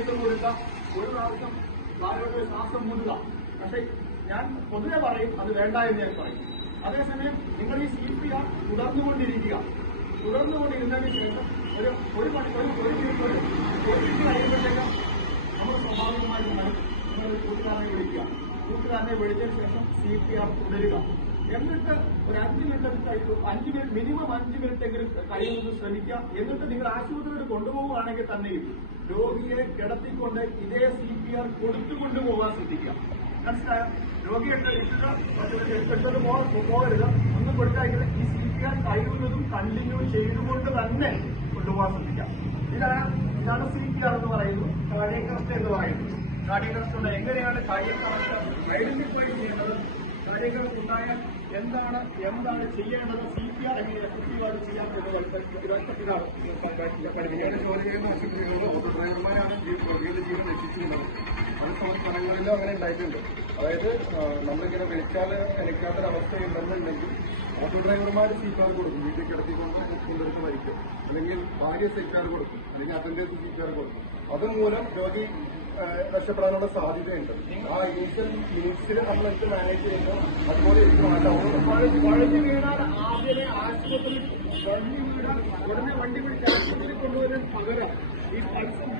മയക്കം കൊടുക്കുക, ഒരു പ്രാവശ്യം വായോട്ട് ശ്വാസം മൂടുക. പക്ഷെ ഞാൻ പൊതുവെ പറയും അത് വേണ്ട എന്ന് ഞാൻ പറയും. അതേസമയം നിങ്ങൾ ഈ CPR തുടർന്നുകൊണ്ടിരുന്നതിന് ശേഷം ഒരു മിനിറ്റ് കഴിയുമ്പോഴത്തേക്ക് നമ്മൾ സ്വാഭാവികമായിട്ട് നിങ്ങൾ കൂട്ടുകാരനെ വിളിച്ചതിന് ശേഷം CPR തുടരുക. എന്നിട്ട് ഒരു 5 മിനിറ്റ് മിനിമം 5 മിനിറ്റെങ്കിലും കഴിയുന്നത് ശ്രമിക്കുക. എന്നിട്ട് നിങ്ങൾ ആശുപത്രിയിൽ കൊണ്ടുപോവുകയാണെങ്കിൽ തന്നെയും രോഗിയെ കിടത്തിക്കൊണ്ട് ഇതേ CPR കൊടുത്തുകൊണ്ടുപോകാൻ ശ്രദ്ധിക്കുക. മനസ്സിലായോ? രോഗിയെ ഇട്ടിട്ട് പോകരുത്, ഒന്നും കൊടുക്കാതിരിക്കില്ല. ഈ CPR കഴിയുന്നതും കണ്ടിന്യൂ ചെയ്തുകൊണ്ട് തന്നെ കൊണ്ടുപോകാൻ ശ്രദ്ധിക്കാം. ഇതാണ് CPR എന്ന് പറയുന്നത്. കാർഡിയക് അറസ്റ്റ് എന്ന് പറയുന്നത്. കാർഡിയക് അറസ്റ്റ് എങ്ങനെയാണ് കാർഡിയക് അറസ്റ്റ് ഐഡന്റിഫൈ ചെയ്യേണ്ടത്, കാർഡിയക് അറസ്റ്റ് ഉണ്ടായാൽ എന്താണ് ചെയ്യേണ്ടത്, CPR എങ്ങനെ എഫക്റ്റീവായിട്ട് ചെയ്യാം ഇതാണ് ജോലി ചെയ്യുന്ന ആശുപത്രികളിൽ ഓട്ടോ ഡ്രൈവർമാരാണ് രോഗികളുടെ ജീവൻ രക്ഷിച്ചിട്ടുള്ളത്. പല സ്ഥലങ്ങളിലും അങ്ങനെ ഉണ്ടായിട്ടുണ്ട്. അതായത് നമ്മളിങ്ങനെ വിളിച്ചാൽ എനിക്കാത്തൊരവസ്ഥയുണ്ടെന്നുണ്ടെങ്കിൽ ഓട്ടോ ഡ്രൈവർമാർ CPR കൊടുക്കും, വീട്ടിൽ കൊണ്ടെടുത്ത് മരിക്കും, അല്ലെങ്കിൽ ഭാര്യ CPR കൊടുക്കും, അല്ലെങ്കിൽ അറ്റൻഡേഴ്സ് CPR കൊടുക്കും. അതുമൂലം രോഗി രക്ഷപ്പെടാനുള്ള സാധ്യതയുണ്ട്. ആ ഇനീഷ്യൽ മിനിറ്റ്സിൽ നമ്മൾ എന്ത് മാനേജ് ചെയ്യുമ്പോൾ അതുപോലെ വഴഞ്ഞു വീണാൽ ആദ്യമേ ആശുപത്രിയിൽ ഉടനെ വണ്ടി പിടിച്ച് ആശുപത്രിയിൽ കൊണ്ടുവരാൻ പകരം ഈ പൾസും